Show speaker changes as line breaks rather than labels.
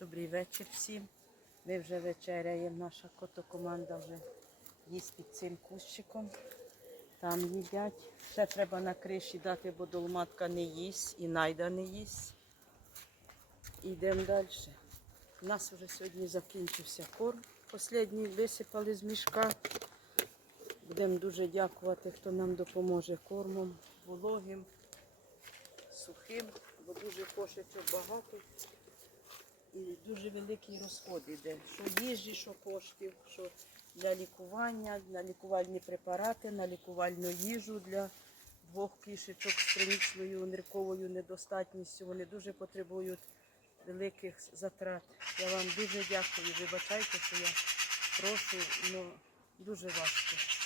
Добрий вечір всім. Ми вже вечеряємо. Наша котокоманда вже їсть під цим кущиком. Там їдять. Ще треба на криші дати, бо долматка не їсть і найда не їсть. Йдемо далі. У нас вже сьогодні закінчився корм. Останній висипали з мішка. Будемо дуже дякувати, хто нам допоможе кормом, вологим, сухим, бо дуже кошечок багато і дуже великий розход іде. Що їжі, що коштів, що для лікування, на лікувальні препарати, на лікувальну їжу для двох кішечок з хронічною нирковою недостатністю. Вони дуже потребують великих затрат. Я вам дуже дякую. Вибачайте, що я прошу, але дуже важко.